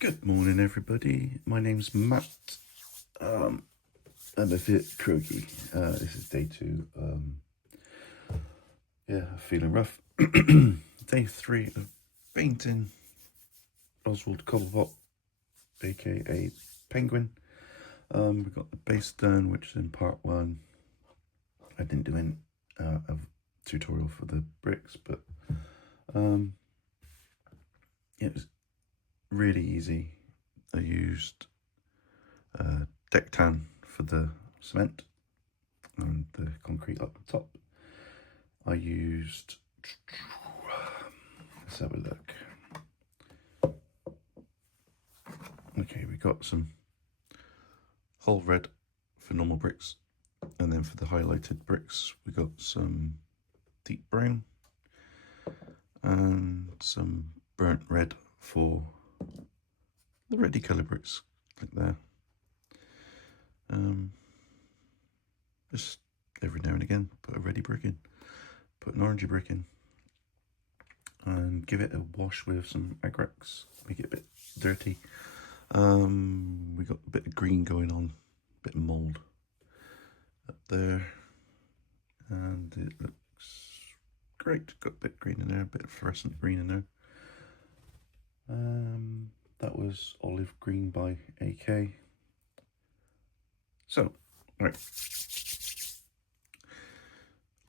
Good morning, everybody. My name's Matt. I'm a bit croaky. This is day 2. Yeah, feeling rough. Day 3 of painting Oswald Cobblepot, aka Penguin. We got the base done, which is in part 1. I didn't do any a tutorial for the bricks, but it was really easy. I used deck tan for the cement and the concrete up the top. I used, let's have a look. Okay, we got some whole red for normal bricks, and then for the highlighted bricks we got some deep brown and some burnt red for the reddy colour bricks, like there. Just every now and again put a reddy brick in, put an orangey brick in, and give it a wash with some Agrax, make it a bit dirty. We got a bit of green going on, a bit of mould up there, and it looks great. Got a bit of green in there, a bit of fluorescent green in there. That was Olive Green by AK. So, right,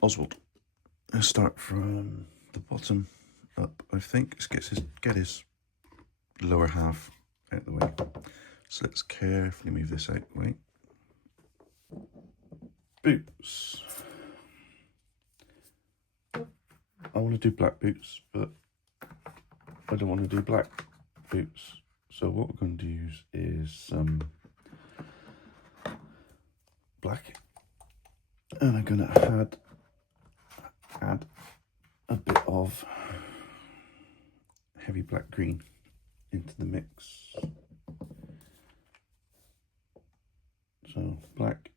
Oswald. Let's start from the bottom up. I think let's get his lower half out of the way. So let's carefully move this out of the way. Boots. I want to do black boots, but I don't want to do black boots. So what we're going to use is some black, and I'm going to add a bit of heavy black green into the mix. So black,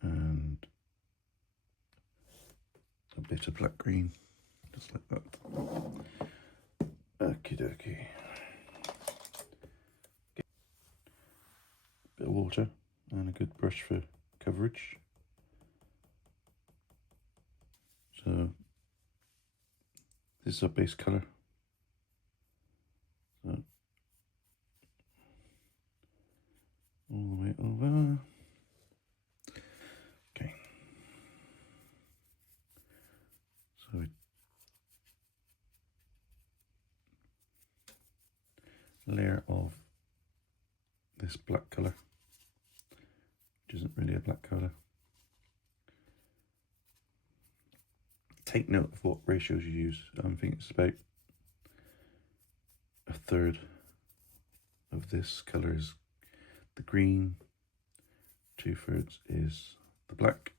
and a bit of black green, just like that. Okie dokie. Bit of water and a good brush for coverage. So this is our base colour. So all the way over. Okay. So a layer of this black colour, which isn't really a black colour. Take note of what ratios you use. I think it's about a third of this colour is the green, 2/3 is the black.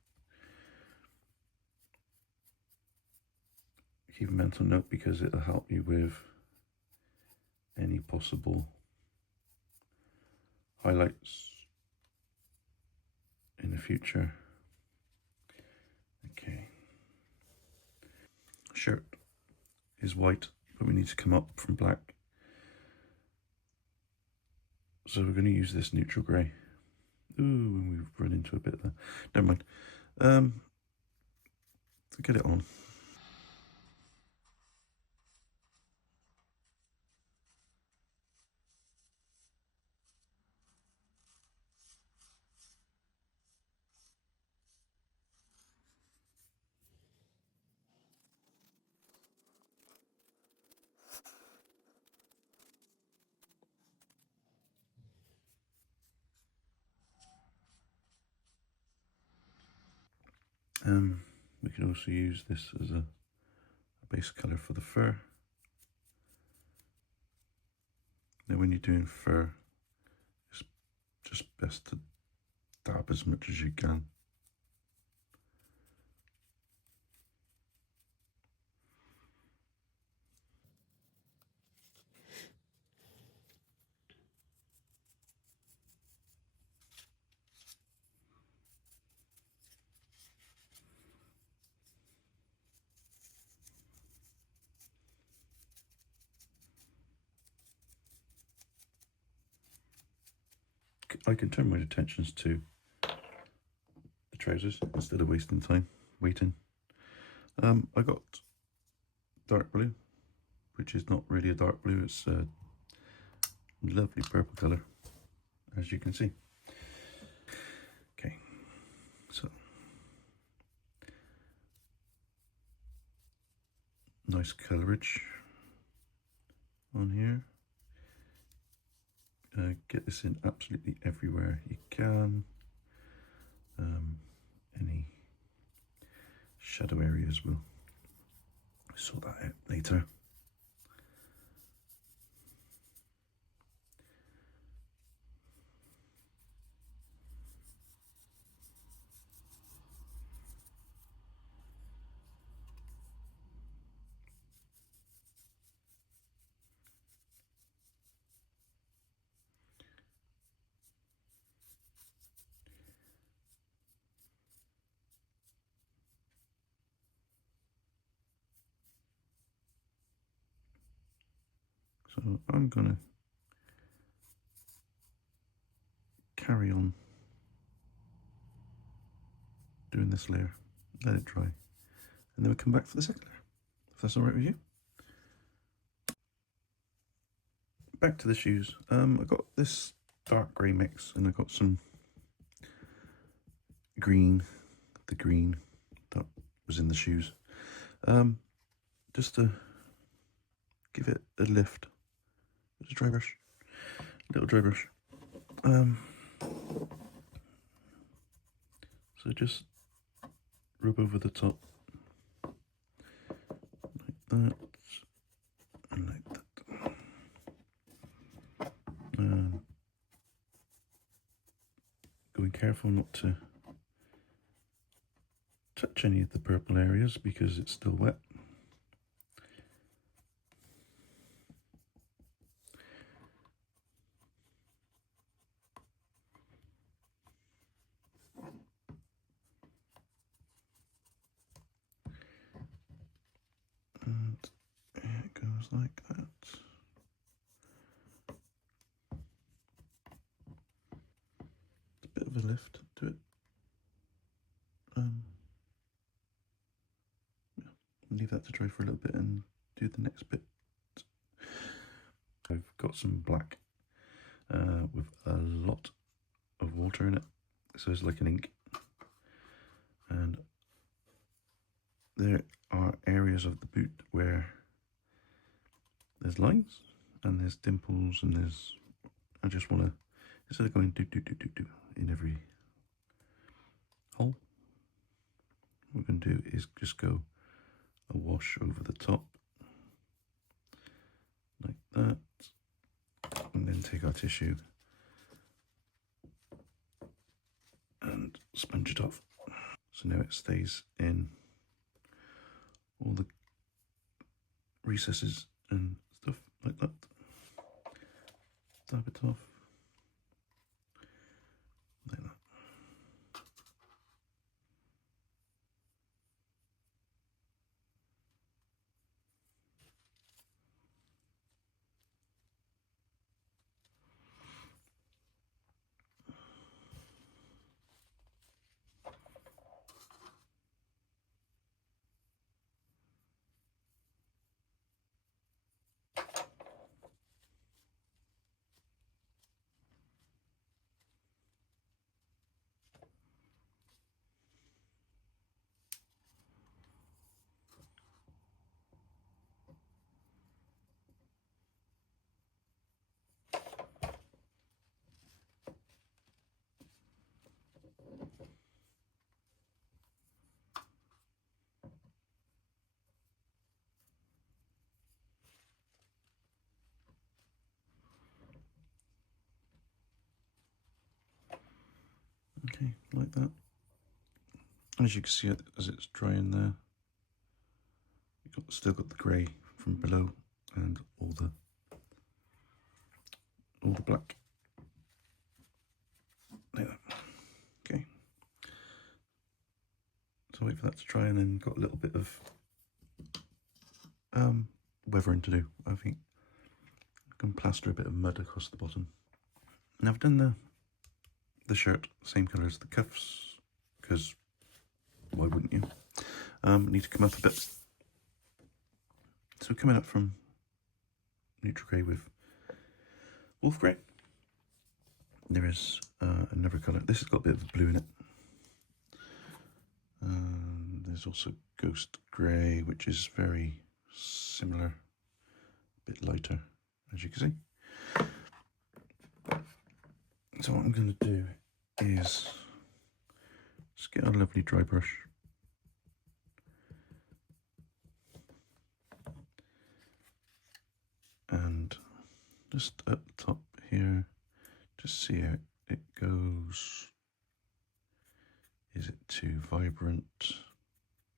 Keep a mental note because it'll help you with any possible highlights in the future. Okay. Shirt is white, but we need to come up from black. So we're going to use this neutral grey. Ooh, and we've run into a bit there. Never mind. To get it on. We can also use this as a base colour for the fur. Now when you're doing fur, it's just best to dab as much as you can. I can turn my attentions to the trousers instead of wasting time waiting. I got dark blue, which is not really a dark blue, it's a lovely purple colour, as you can see. Okay, so nice coverage on here. Get this in absolutely everywhere you can. Any shadow areas we'll sort that out later. So I'm gonna carry on doing this layer, let it dry, and then we'll come back for the second layer, if that's all right with you. Back to the shoes. I got this dark grey mix, and I got some green, the green that was in the shoes, just to give it a lift. There's a dry brush, little dry brush. So just rub over the top like that and like that. Going careful not to touch any of the purple areas because it's still wet. And it goes like that. It's a bit of a lift to it. Yeah, leave that to dry for a little bit and do the next bit. I've got some black with a lot of water in it, so it's like an ink, and there are areas of the boot where there's lines and there's dimples and there's, I just want to, instead of going do in every hole, what we're going to do is just go a wash over the top like that, and then take our tissue and sponge it off. So now it stays in all the recesses and stuff like that. Dab it off like that. Okay, like that. As you can see it as it's drying there, you've still got the grey from below and all the black. Like that. Okay. So wait for that to dry, and then got a little bit of weathering to do. I think I can plaster a bit of mud across the bottom. Now I've done the shirt, same colour as the cuffs, because why wouldn't you? Need to come up a bit. So coming up from neutral grey with wolf grey, there is another colour. This has got a bit of blue in it. There's also ghost grey, which is very similar, a bit lighter, as you can see. So what I'm going to do is just get a lovely dry brush and just at the top here, just see how it goes. Is it too vibrant?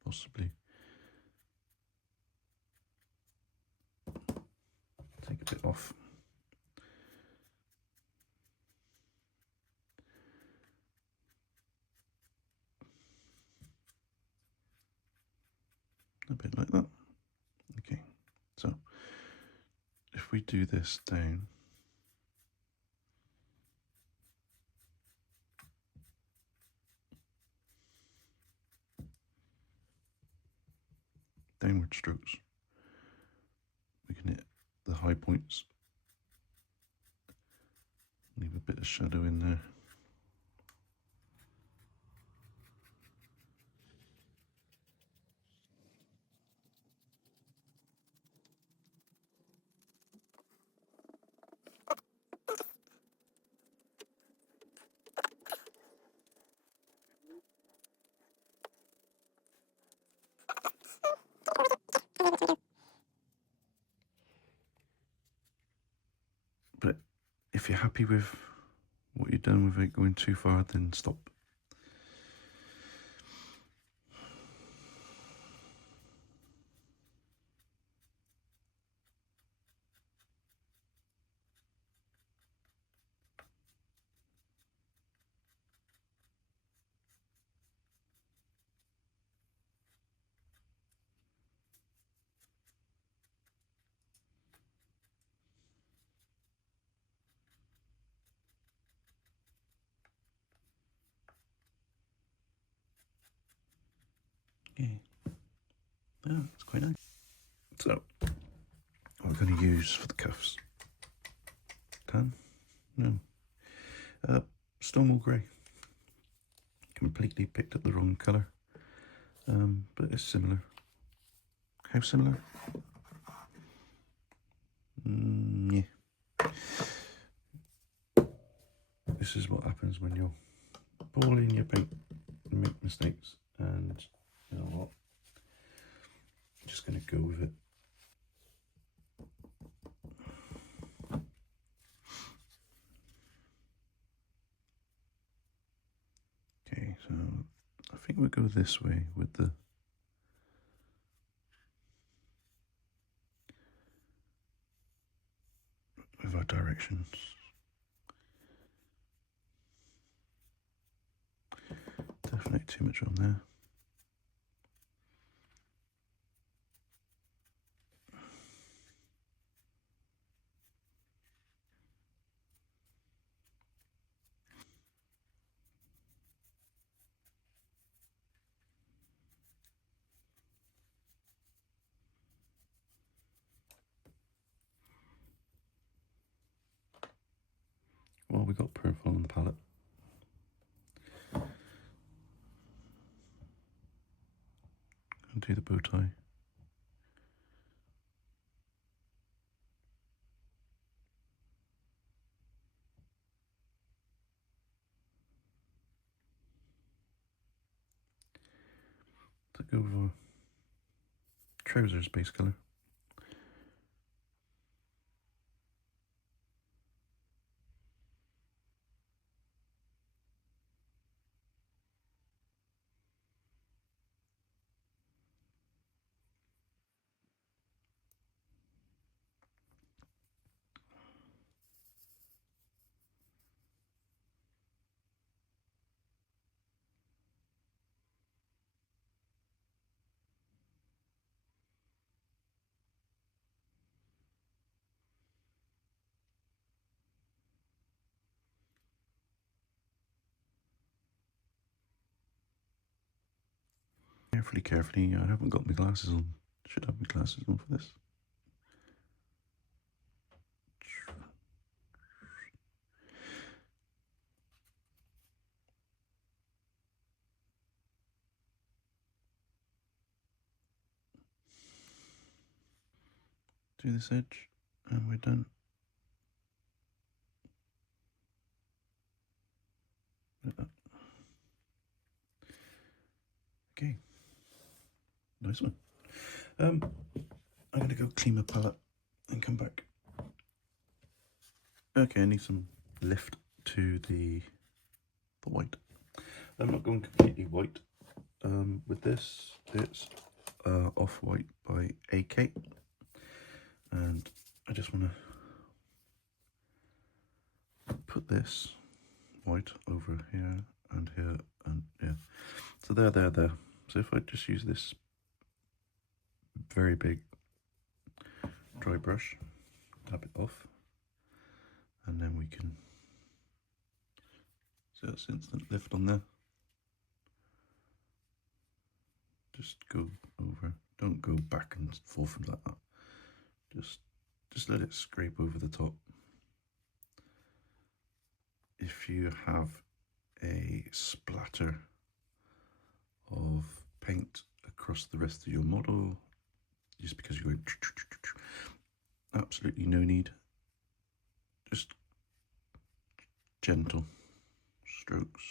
Possibly. Take a bit off. A bit like that. Okay, so if we do this down, downward strokes, we can hit the high points, leave a bit of shadow in there. But if you're happy with what you've done without going too far, then stop. Okay, yeah, it's quite nice. So, what we're going to use for the cuffs? Tan? No. Stonewall Grey. Completely picked up the wrong colour, but it's similar. How similar? Yeah. This is what happens when you're balling your paint and make mistakes, and you know what? I'm just going to go with it. Okay, so I think we'll go this way with our directions. Definitely too much on there. Well, we got purple on the palette. And do the bow tie. Take over trousers base colour. carefully. I haven't got my glasses on. Should have my glasses on for this. Do this edge, and we're done. Like that. Okay, nice one. I'm gonna go clean my palette and come back. Okay, I need some lift to the white. I'm not going completely white. With this, it's Off-White by AK, and I just want to put this white over here and here and yeah. So there. So if I just use this very big dry brush, tap it off, and then we can see that's instant lift on there. Just go over, don't go back and forth like that. Just let it scrape over the top. If you have a splatter of paint across the rest of your model, just because you're going, absolutely no need. Just gentle strokes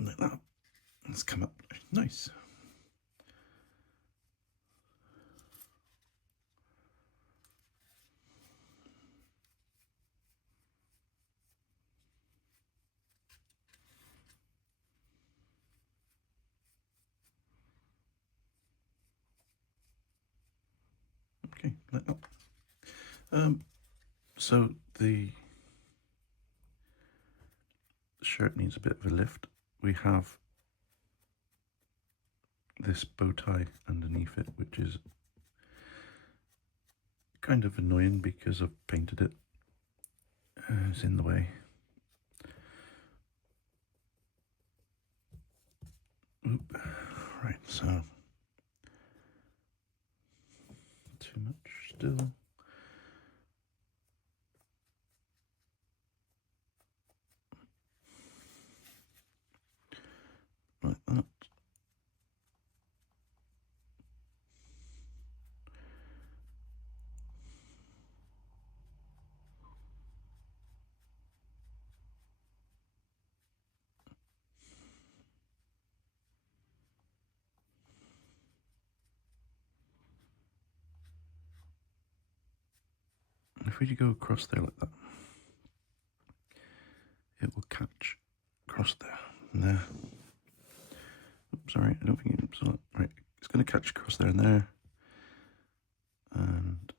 like that. Let's come up nice. Okay, like that. So the shirt needs a bit of a lift. We have this bow tie underneath it, which is kind of annoying because I've painted it. It's in the way. Oop. Right, so too much still. Like that. If we go across there like that, it will catch across there and there. Oops, sorry, I don't think it saw it. Right, it's going to catch across there and there. And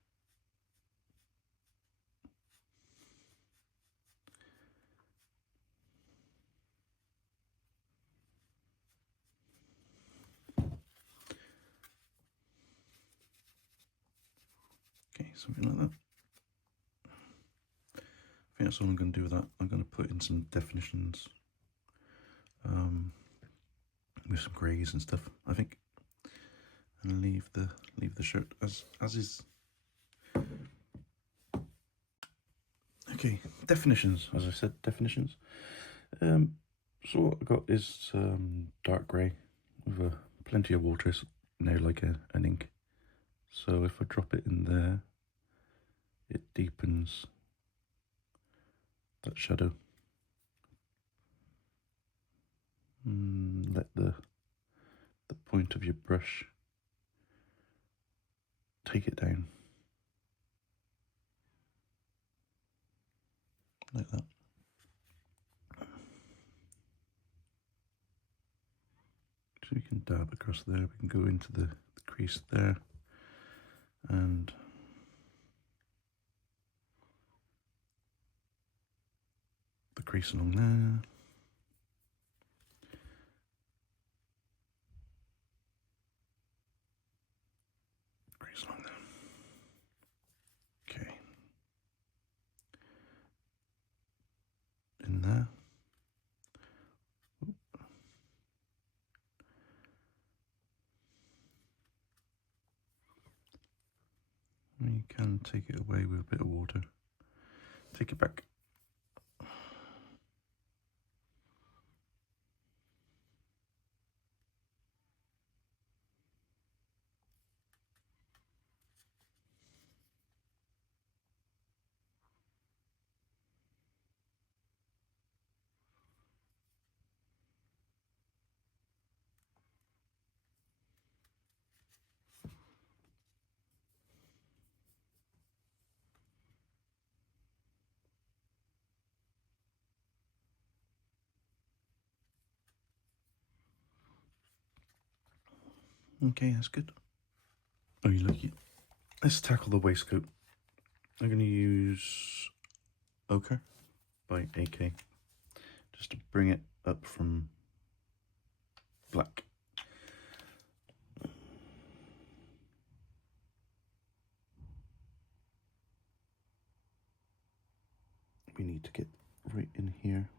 okay, something like that. I think that's all I'm going to do with that. I'm going to put in some definitions with some greys and stuff, I think, and leave the shirt as is. Okay, definitions. As I said, definitions. So what I got is dark grey with plenty of water. It's now like an ink. So if I drop it in there, it deepens that shadow. Let the point of your brush take it down like that. So we can dab across there. We can go into the crease there, and the crease along there. Crease along there. Okay. In there. You can take it away with a bit of water. Take it back. Okay, that's good. Oh, you lucky. Let's tackle the waistcoat. I'm going to use Ochre by AK just to bring it up from black. We need to get right in here.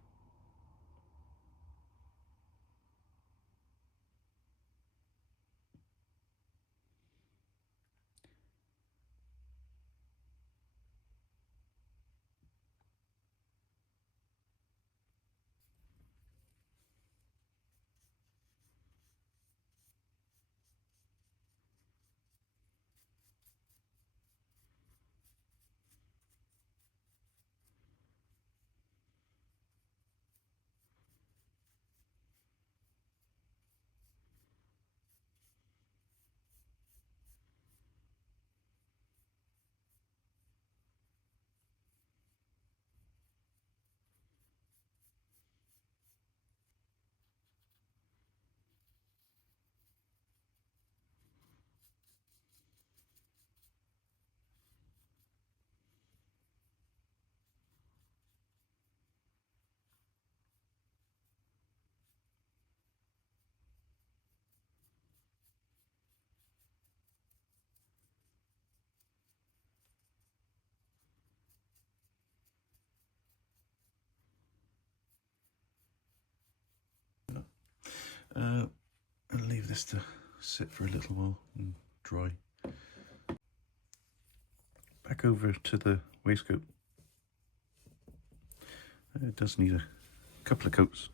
And leave this to sit for a little while and dry. Back over to the waistcoat. It does need a couple of coats.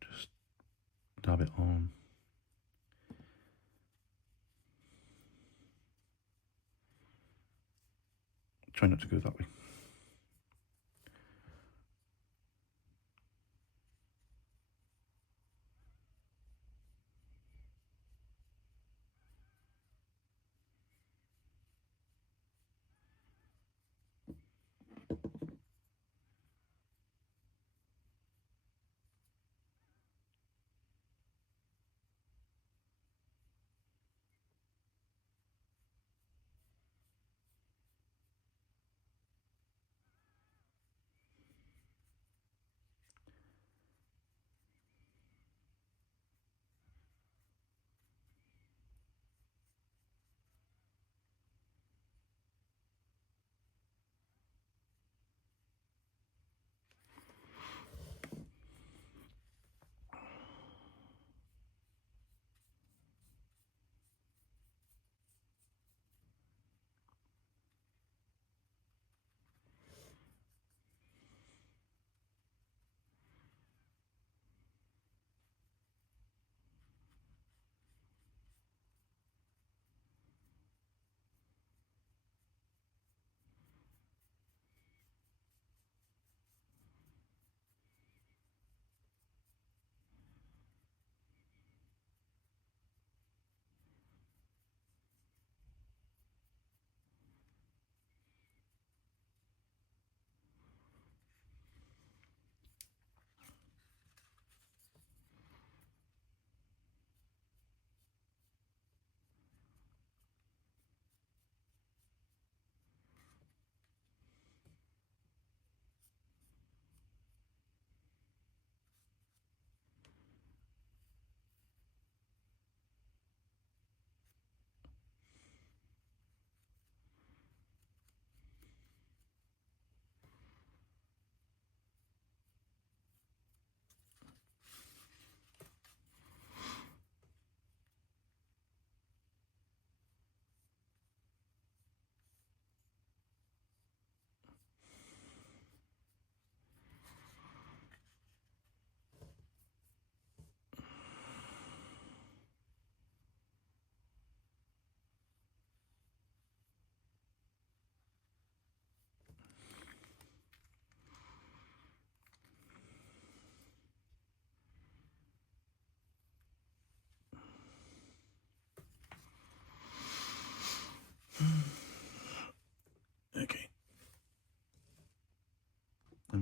Just dab it on. Try not to go that way.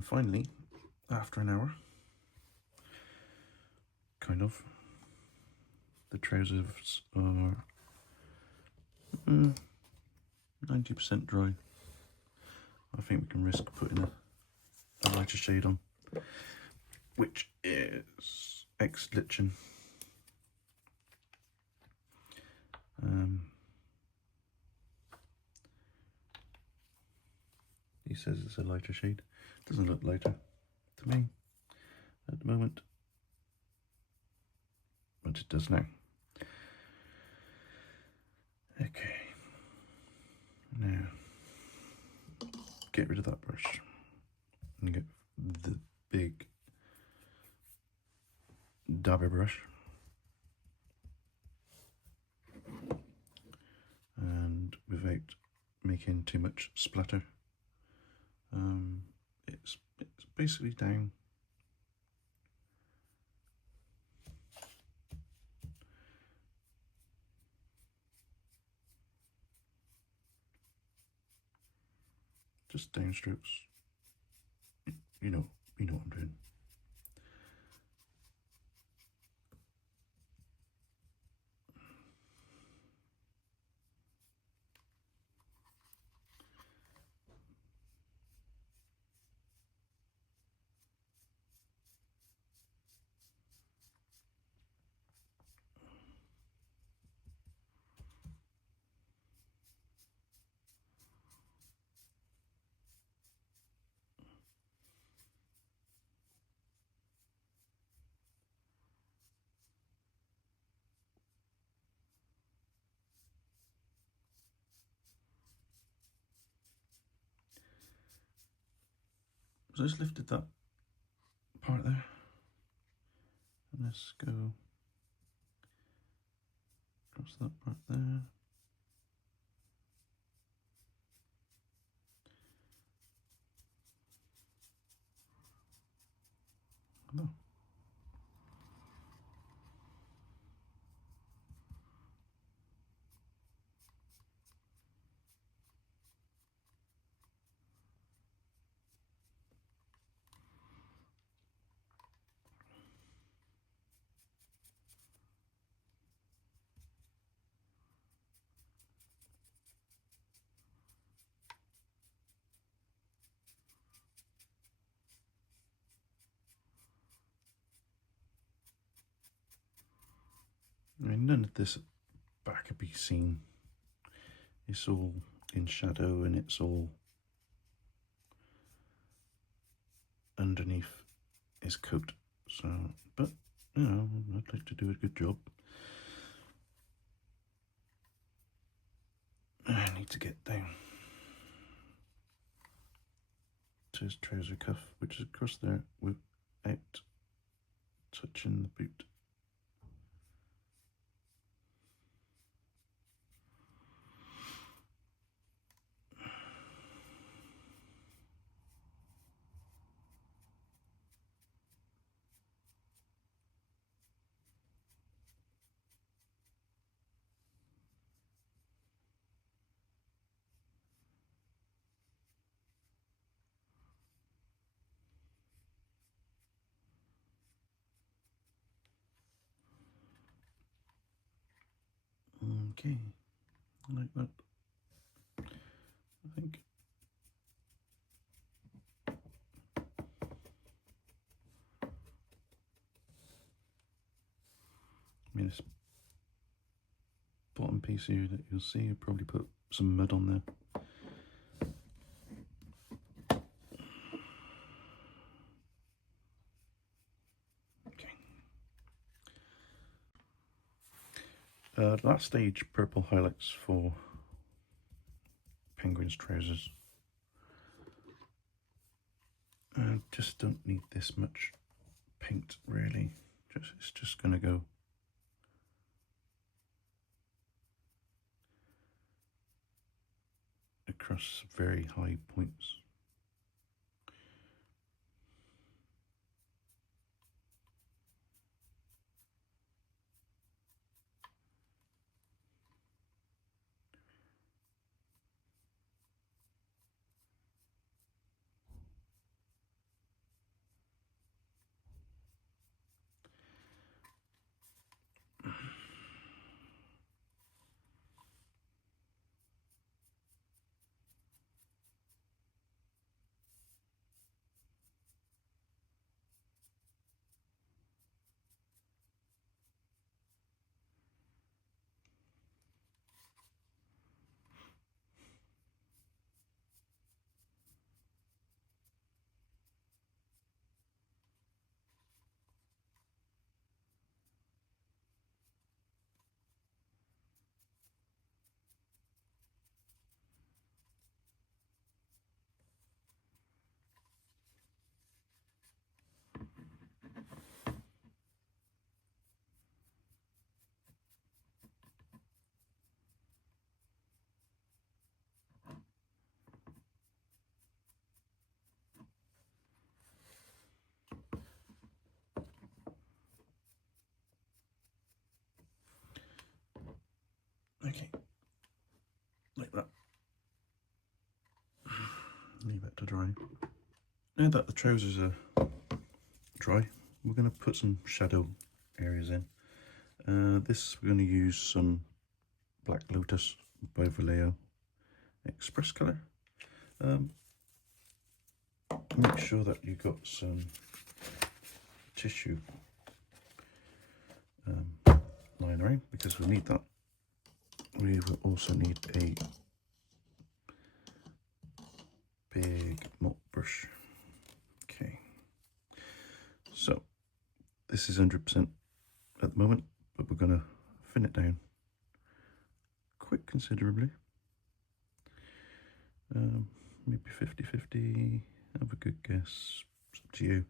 And finally, after an hour, kind of, the trousers are 90% dry. I think we can risk putting a lighter shade on, which is X Lichen. He says it's a lighter shade. Doesn't look lighter to me at the moment, but it does now. Okay, now get rid of that brush and get the big dabber brush, and without making too much splatter, it's basically down just down strokes. You know what I'm doing. So I just lifted that part there, and let's go across that part there. Oh. I mean, none of this back could be seen. It's all in shadow and it's all underneath his coat. So, but you know, I'd like to do a good job. I need to get down to his trouser cuff, which is across there without touching the boot. Okay, like that, I think. I mean, this bottom piece here that you'll see, I'll probably put some mud on there. Last stage, purple highlights for Penguin's trousers. I just don't need this much paint really. It's just gonna go across very high points. Okay, like that. Leave it to dry. Now that the trousers are dry, we're going to put some shadow areas in. This we're going to use some Black Lotus by Vallejo Express Colour. Make sure that you got some tissue lying around, because we need that. We will also need a big mop brush. Okay, so this is 100% at the moment, but we're going to thin it down quite considerably. Maybe 50-50, have a good guess, it's up to you.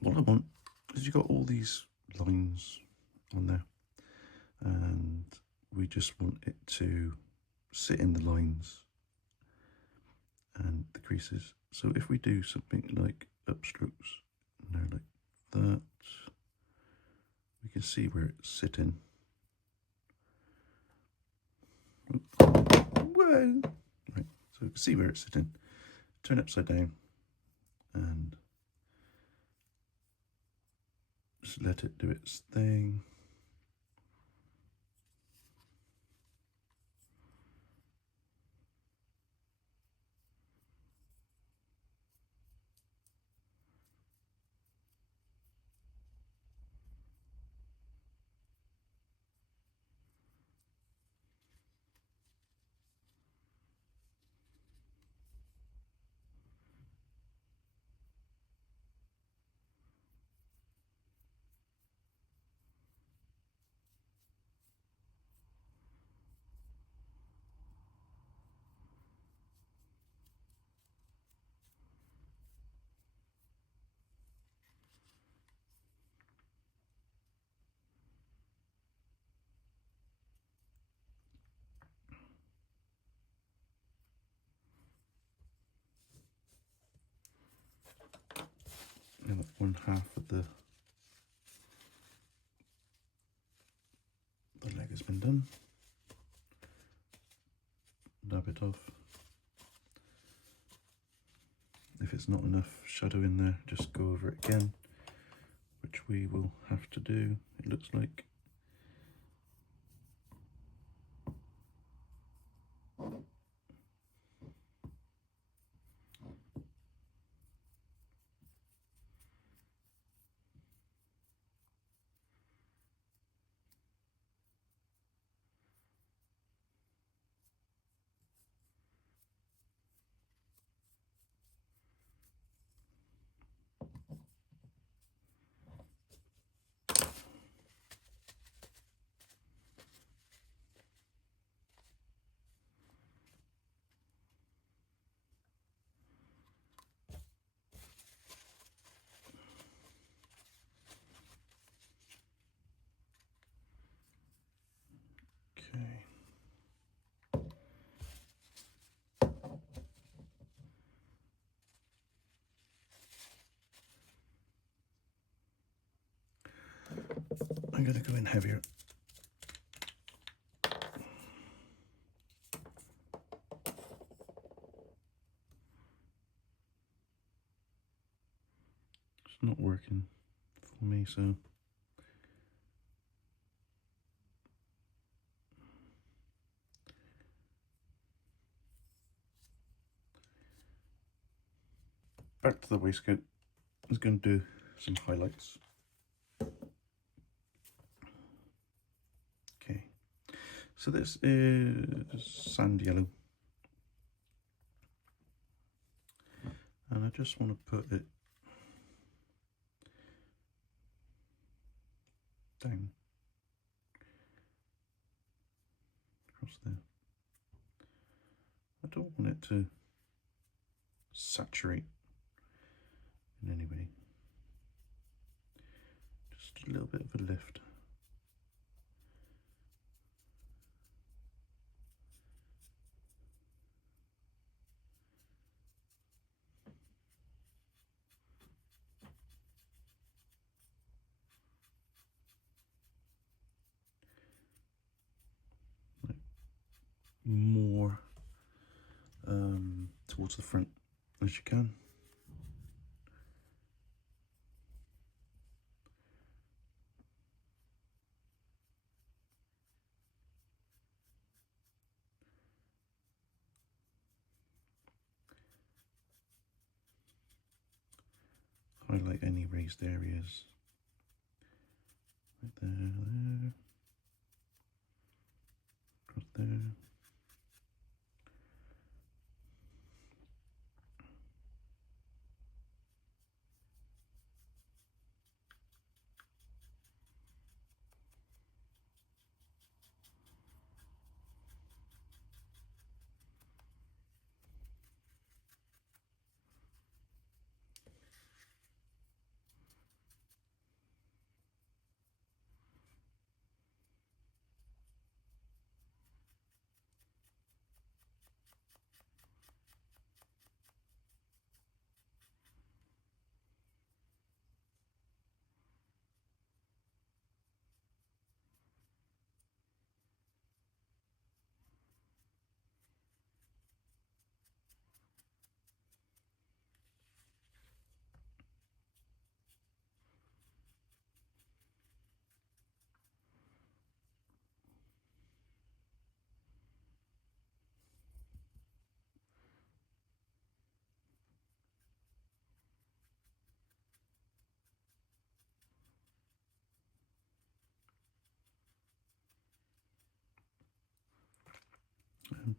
What I want is you got all these lines on there, and we just want it to sit in the lines and the creases. So if we do something like upstrokes, now like that, we can see where it's sitting. Whoa! Right, so we can see where it's sitting. Turn it upside down and just let it do its thing. Now that one half of the leg has been done, dab it off. If it's not enough shadow in there, just go over it again, which we will have to do, it looks like. Okay. I'm going to go in heavier. It's not working for me, so back to the waistcoat. I was going to do some highlights. Okay, so this is sand yellow, and I just want to put it down across there. I don't want it to saturate in any way, just a little bit of a lift. more towards the front as you can. Highlight any raised areas. Right there, across there.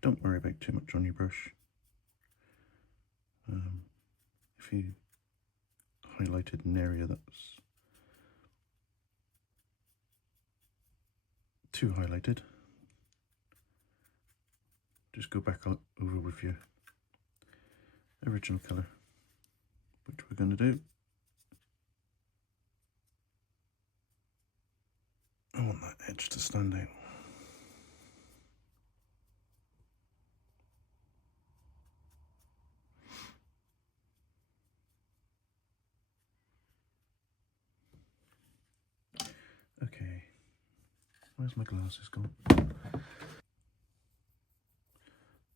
Don't worry about too much on your brush. If you highlighted an area that's too highlighted, just go back over with your original colour, which we're going to do. I want that edge to stand out. Okay, where's my glasses gone?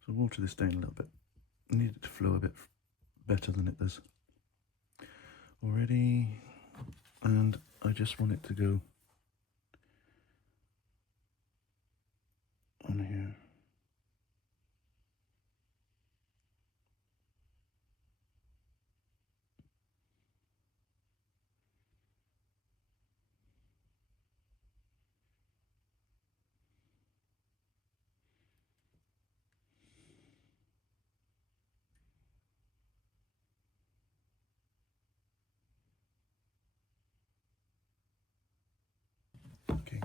So water this down a little bit. I need it to flow a bit better than it does already, and I just want it to go on here. Okay,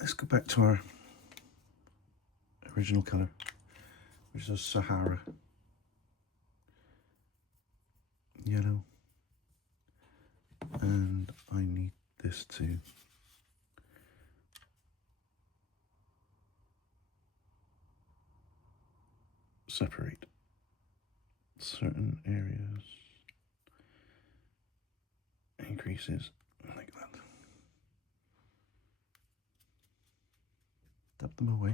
let's go back to our original colour, which is Sahara yellow, and I need this to separate certain areas, increases like that. Tap them away.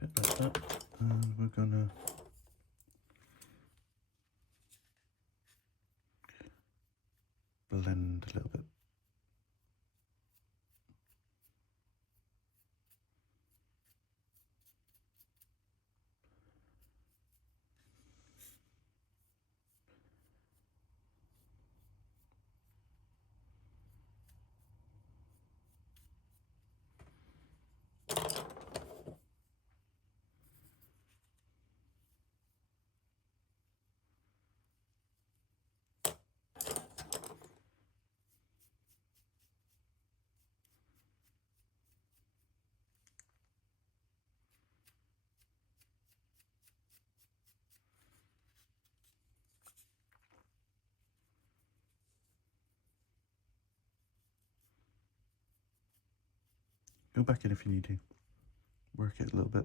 Bit like that, and we're gonna blend a little bit. Go back in if you need to. Work it a little bit.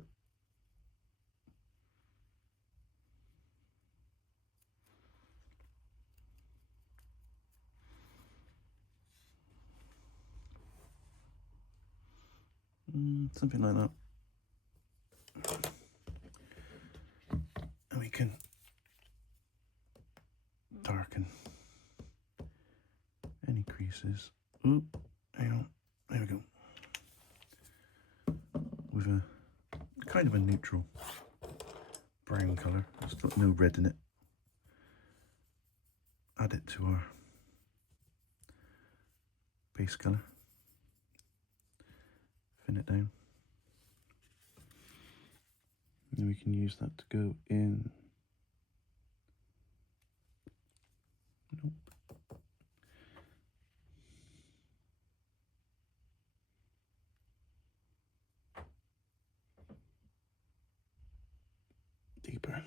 Something like that. And we can darken any creases. Oop, hang on. There we go. With a kind of a neutral brown colour. There's got no red in it. Add it to our base colour. Thin it down. And we can use that to go in. Nope. Deeper.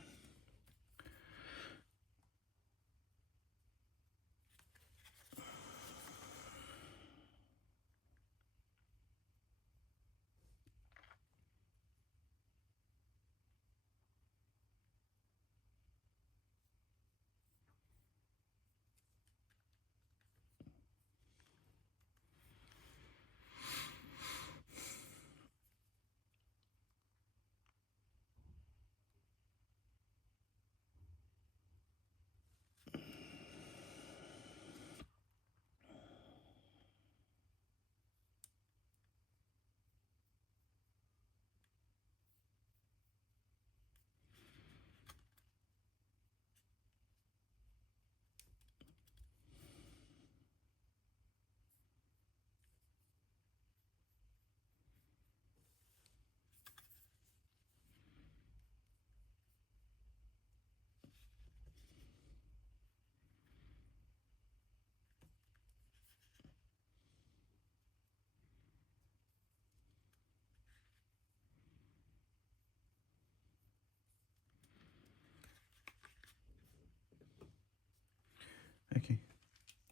Okay,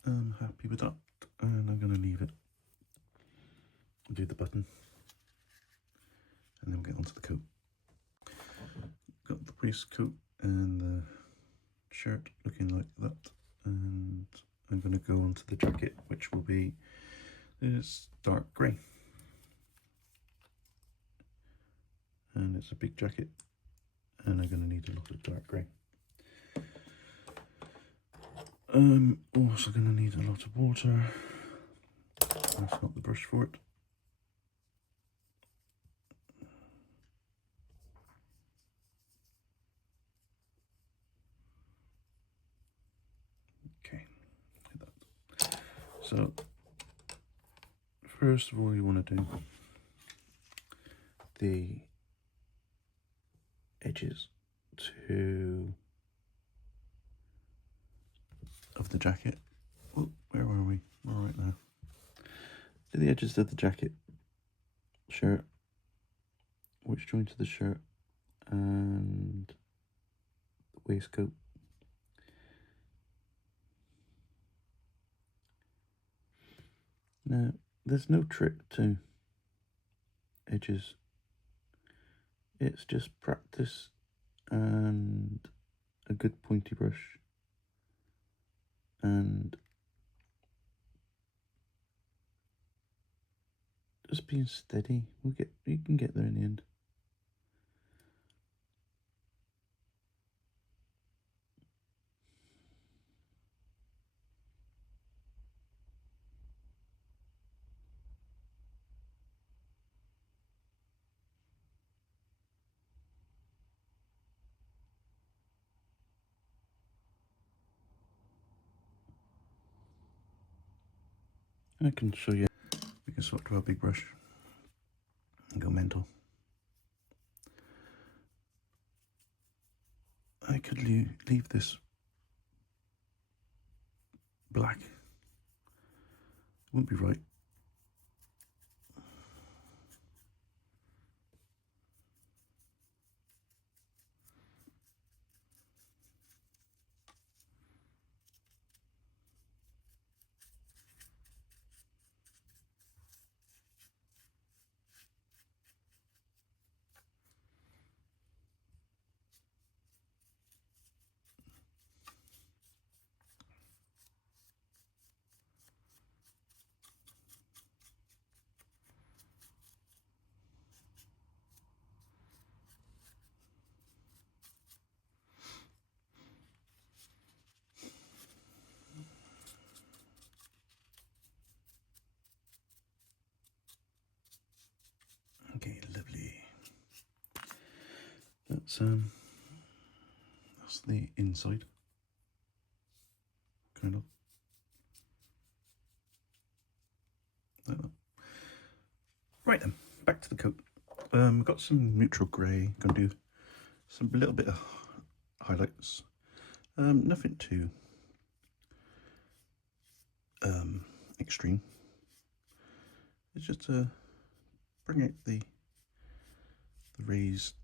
I'm happy with that, and I'm going to leave it. I'll do the button, and then we'll get onto the coat. Got the priest coat and the shirt looking like that, and I'm going to go onto the jacket, which will be this dark grey. And it's a big jacket, and I'm going to need a lot of dark grey. I'm also going to need a lot of water. That's not the brush for it. Okay, like that. So, first of all, you want to do the edges of the jacket. Oh, where were we? All right now. Do the edges of the jacket, shirt, which join to the shirt, and the waistcoat. Now, there's no trick to edges. It's just practice and a good pointy brush and just being steady. You can get there in the end. I can show you. We can swap to a big brush and go mental. I could leave this black. It wouldn't be right. That's the inside, kind of like that. Right then, back to the coat. We've got some neutral grey. Gonna do some little bit of highlights. Nothing too extreme. It's just to bring out the raised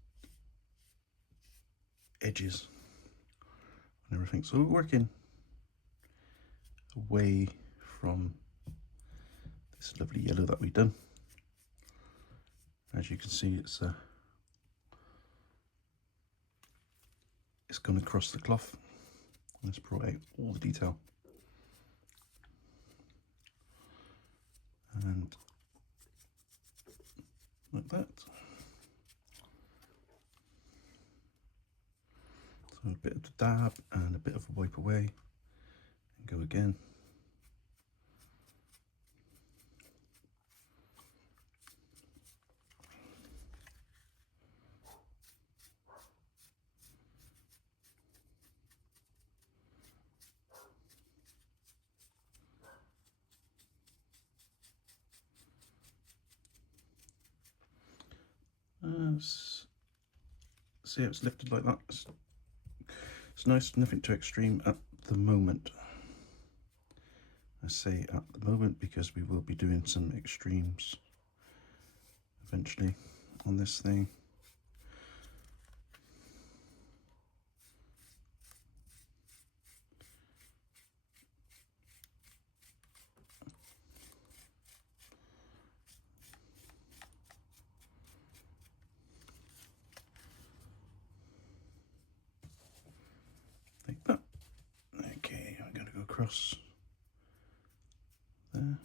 edges and everything. So we're working away from this lovely yellow that we've done. As you can see, it's gone across the cloth. Let's brought out all the detail. And like that. So a bit of the dab and a bit of a wipe away, and go again. See how it's lifted like that? It's nice, nothing too extreme at the moment. I say at the moment because we will be doing some extremes eventually on this thing. Like that. Okay, I'm going to go across there.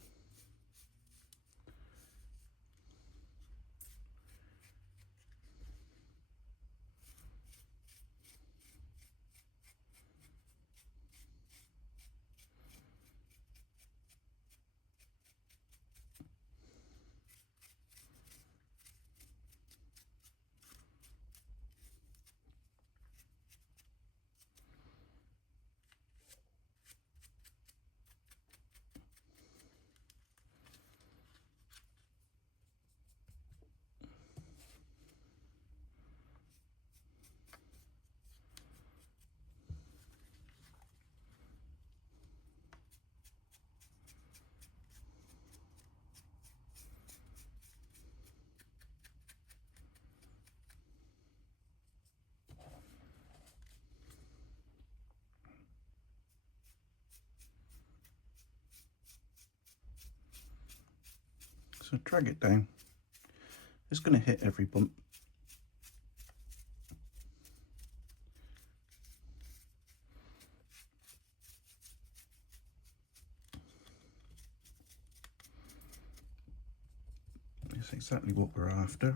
So drag it down. It's going to hit every bump. It's exactly what we're after.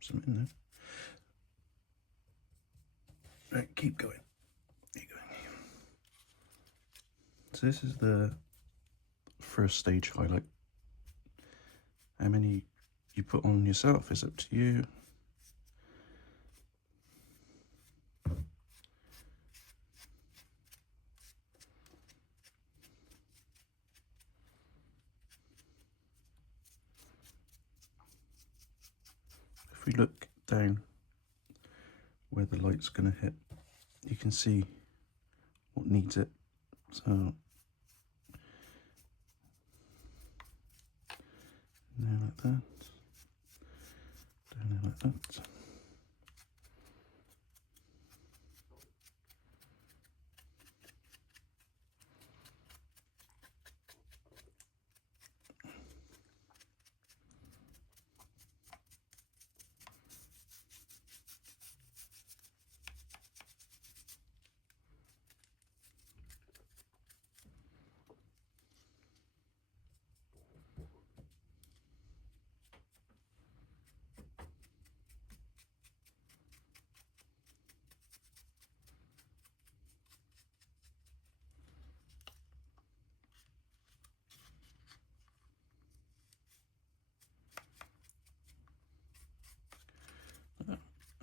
Something in there. Right, keep going. Keep going. So this is the first stage highlight. How many you put on yourself is up to you. If we look down where the light's going to hit, you can see what needs it. So now like that, down there like that.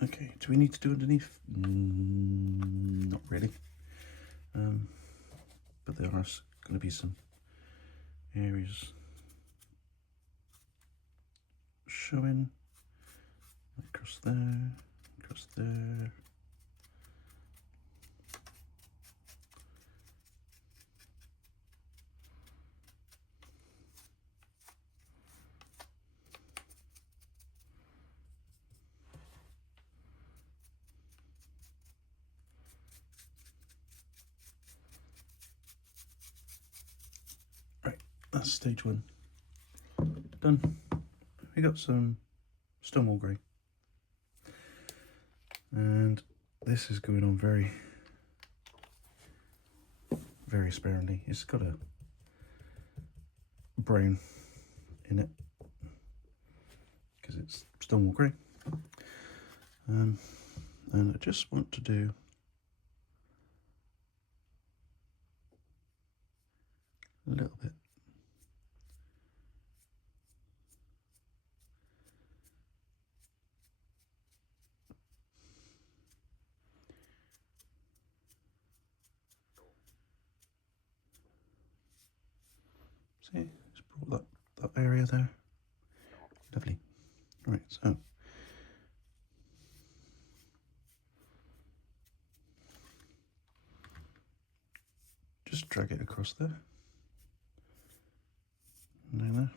Okay, do we need to do underneath? Not really. But there are going to be some areas showing across there, across there. Right, that's stage one done. We got some Stonewall Grey, and this is going on very sparingly. It's got a brown in it because it's Stonewall Grey, and I just want to do a little bit. See, just brought that area there. Lovely. Right, so just drag it across there. And there.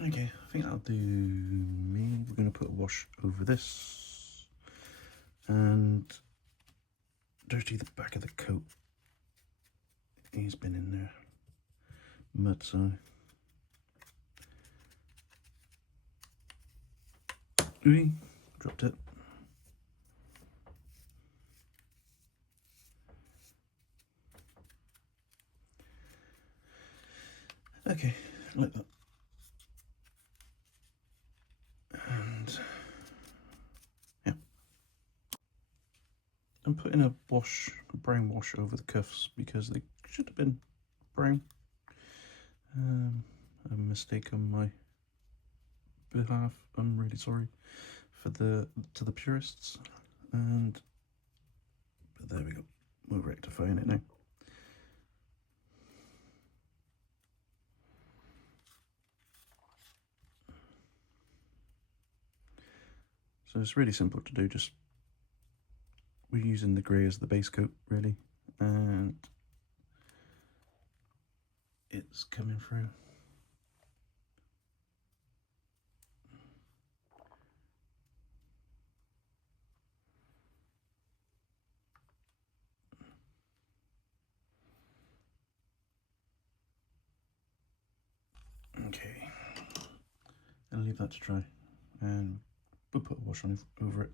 Okay, I think that'll do me. We're going to put a wash over this and dirty the back of the coat. He's been in there. Mud, so. Ooh, dropped it. Okay, like that. And yeah, I'm putting a brown wash over the cuffs because they should have been brown. A mistake on my behalf. I'm really sorry to the purists. But there we go. We're rectifying it now. So it's really simple to do, just we're using the grey as the base coat really, and it's coming through. Okay, and leave that to dry, and we'll put a wash on over it.